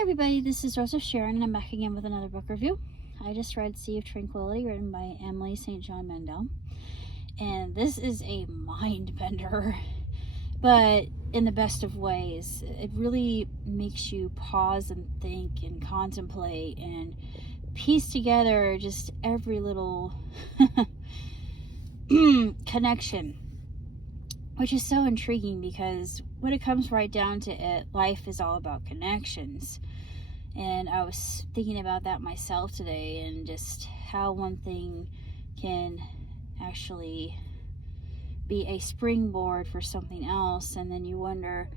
Hi everybody, this is Joseph Sharon and I'm back again with another book review. I just read Sea of Tranquility, written by Emily St. John Mandel. And this is a mind bender, but in the best of ways. It really makes you pause and think and contemplate and piece together just every little connection, which is so intriguing because when it comes right down to it, life is all about connections. And I was thinking about that myself today, and just how one thing can actually be a springboard for something else. And then you wonder,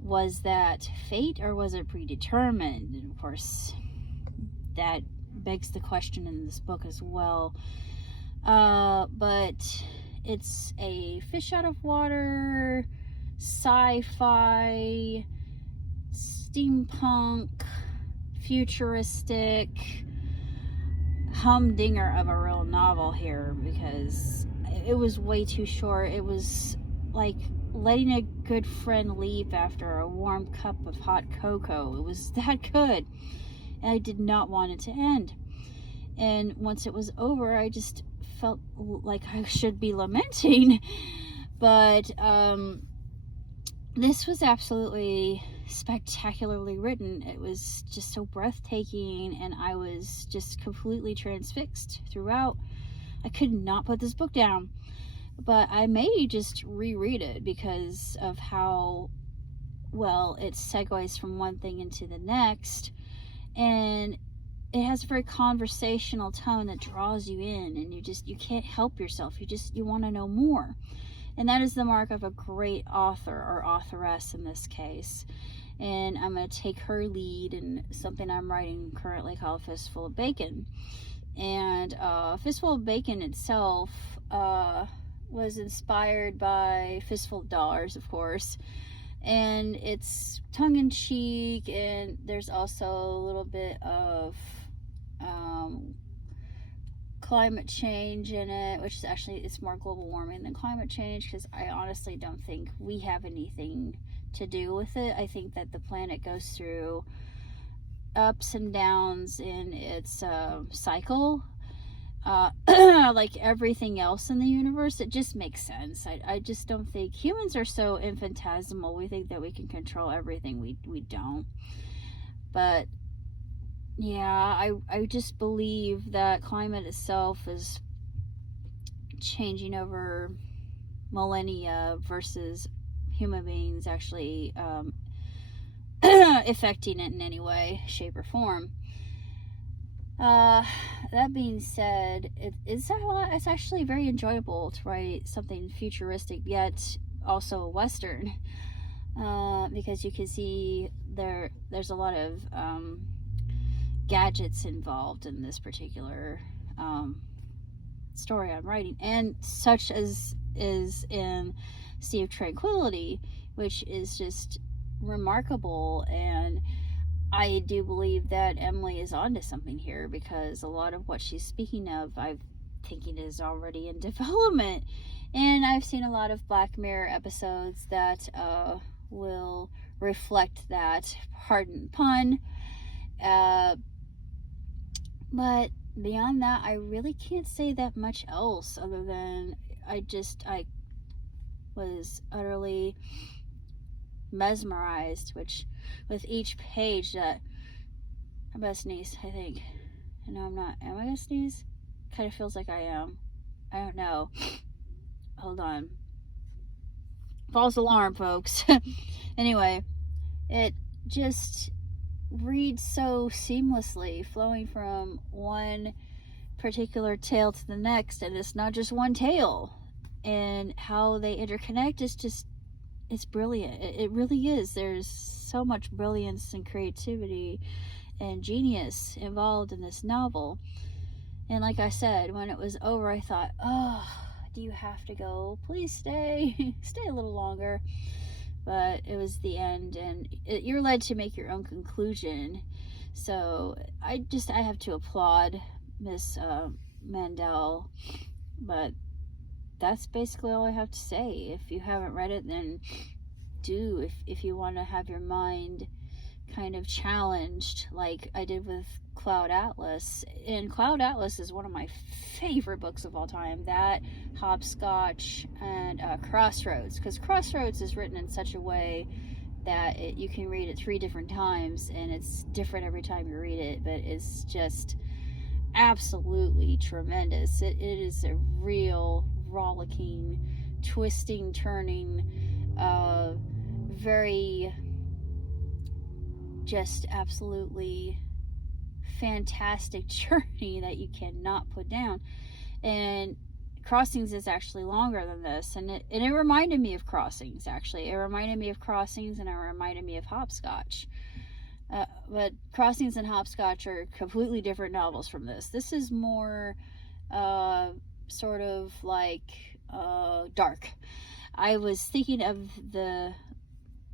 was that fate or was it predetermined? And of course, that begs the question in this book as well. But it's a fish out of water, sci-fi, steampunk, futuristic humdinger of a real novel here, because it was way too short. It was like letting a good friend leave after a warm cup of hot cocoa. It was that good, and I did not want it to end. And once it was over, I just felt like I should be lamenting. But this was absolutely spectacularly written. It was just so breathtaking, and I was just completely transfixed throughout. I could not put this book down, but I may just reread it because of how well it segues from one thing into the next, and it has a very conversational tone that draws you in, and you can't help yourself. You want to know more. And that is the mark of a great author, or authoress in this case. And I'm going to take her lead in something I'm writing currently called Fistful of Bacon. And Fistful of Bacon itself was inspired by Fistful of Dollars, of course. And it's tongue-in-cheek, and there's also a little bit of climate change in it, which is actually, it's more global warming than climate change, because I honestly don't think we have anything to do with it. I think that the planet goes through ups and downs in its cycle, like everything else in the universe. It just makes sense. I just don't think humans are so infinitesimal. We think that we can control everything. We don't. But yeah, I just believe that climate itself is changing over millennia versus human beings actually affecting it in any way, shape, or form. That being said, it's actually very enjoyable to write something futuristic yet also Western, because you can see there's a lot of gadgets involved in this particular story I'm writing, and such as is in Sea of Tranquility, which is just remarkable. And I do believe that Emily is onto something here, because a lot of what she's speaking of, I'm thinking, is already in development. And I've seen a lot of Black Mirror episodes that will reflect that, pardon pun. But beyond that, I really can't say that much else, other than I was utterly mesmerized, which with each page that I'm gonna sneeze, I think. No, I'm not. Am I gonna sneeze? Kind of feels like I am. I don't know. Hold on. False alarm, folks. Anyway, it just reads so seamlessly, flowing from one particular tale to the next, and it's not just one tale. And how they interconnect is just, it's brilliant. It really is. There's so much brilliance and creativity and genius involved in this novel. And like I said, when it was over, I thought, oh, do you have to go? Please stay. Stay a little longer. But it was the end, and you're led to make your own conclusion. So I have to applaud Miss Mandel. But that's basically all I have to say. If you haven't read it, then do, if you want to have your mind kind of challenged like I did with Cloud Atlas. And Cloud Atlas is one of my favorite books of all time. That, Hopscotch, and Crossroads. Because Crossroads is written in such a way that you can read it 3 different times and it's different every time you read it, but it's just absolutely tremendous. It is a real rollicking, twisting, turning, very just absolutely fantastic journey that you cannot put down. And Crossings is actually longer than this, and it reminded me of Crossings. Actually, it reminded me of Crossings, and it reminded me of Hopscotch. But Crossings and Hopscotch are completely different novels from this. This is more sort of like dark. I was thinking of the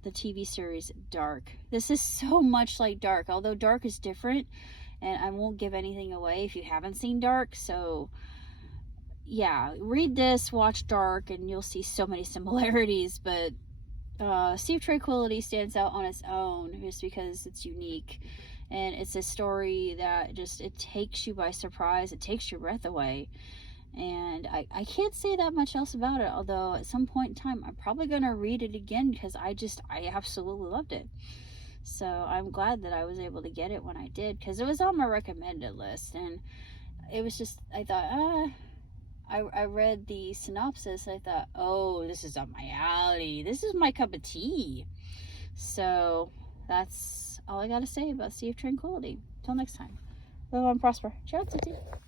TV series Dark. This is so much like Dark, although Dark is different, and I won't give anything away if you haven't seen Dark. So yeah, read this, watch Dark, and you'll see so many similarities. But Sea of Tranquility stands out on its own just because it's unique, and it's a story that just, it takes you by surprise. It takes your breath away. And I can't say that much else about it, although at some point in time I'm probably going to read it again because I absolutely loved it. So I'm glad that I was able to get it when I did, because it was on my recommended list. And it was just, I thought, I read the synopsis. I thought, oh, this is up my alley. This is my cup of tea. So that's all I got to say about Sea of Tranquility. Till next time. Live on, prosper. Ciao, Titi.